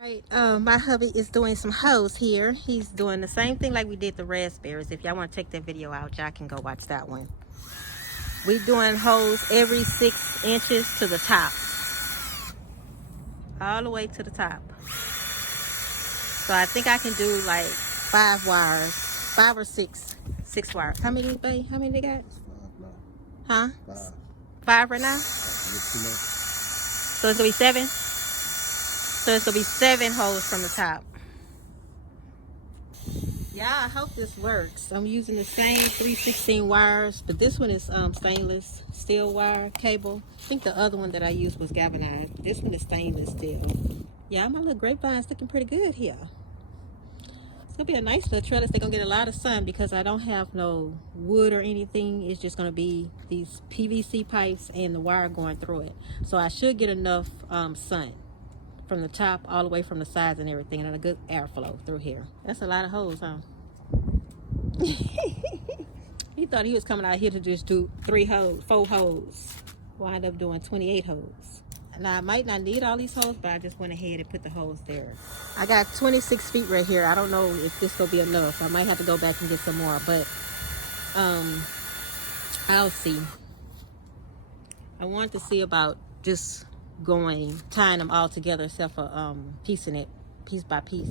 Right, my hubby is doing some hoes here. He's doing the same thing like we did the raspberries. If y'all want to check that video out, y'all can go watch that one. We doing hoes every 6 inches to the top, all the way to the top. So I think I can do like 5 wires, 5 or 6 wires. How many, babe? How many they got? 5 now. Huh? 5 right now. So it's gonna be 7. So it's gonna be 7 holes from the top. Yeah, I hope this works. I'm using the same 316 wires, but this one is stainless steel wire cable. I think the other one that I used was galvanized. This one is stainless steel. Yeah, my little grapevine's looking pretty good here. It's gonna be a nice little trellis. They're gonna get a lot of sun because I don't have no wood or anything. It's just gonna be these PVC pipes and the wire going through it. So I should get enough sun from the top all the way from the sides and everything, and a good airflow through here. That's a lot of holes, huh? He thought he was coming out here to just do 4 holes. Wind up doing 28 holes. Now I might not need all these holes, but I just went ahead and put the holes there. I got 26 feet right here. I don't know if this will be enough. I might have to go back and get some more, but I'll see. I wanted to see about just tying them all together except for piecing it piece by piece.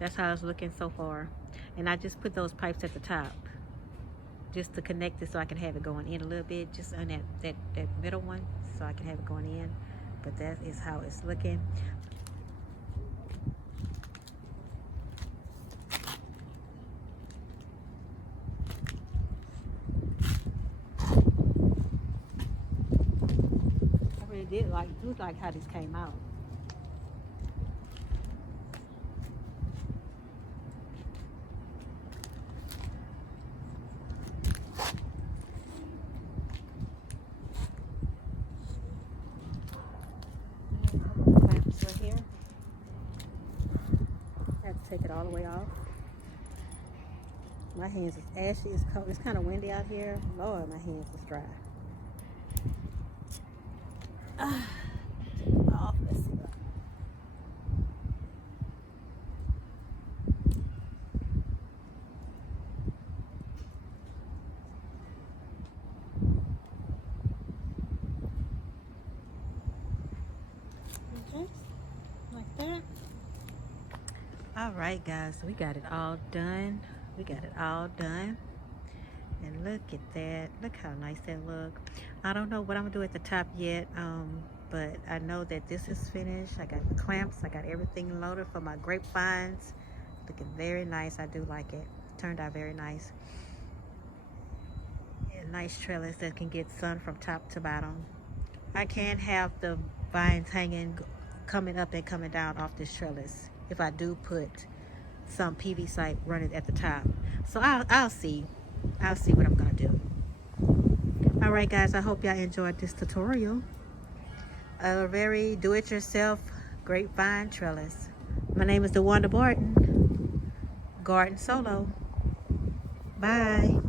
That's how it's looking so far. And I just put those pipes at the top just to connect it so I can have it going in a little bit, just on that middle one, so I can have it going in. But that is how it's looking. I really do like how this came out. Clamps right here. I have to take it all the way off. My hands is ashy. It's cold. It's kind of windy out here. Lord, my hands is dry. Off. Let's see. Okay, like that. All right, guys, so we got it all done. And look at that. Look how nice that look. I don't know what I'm gonna do at the top yet, but I know that this is finished. I got the clamps. I got everything loaded for my grapevines. Looking very nice. I do like it. Turned out very nice. A nice trellis that can get sun from top to bottom. I can't have the vines hanging, coming up and coming down off this trellis if I do put some PVC running at the top. So I'll see what I'm gonna do. All right, guys, I hope y'all enjoyed this tutorial. A very do-it-yourself grapevine trellis. My name is DeWanda Barton, Garden Solo. Bye.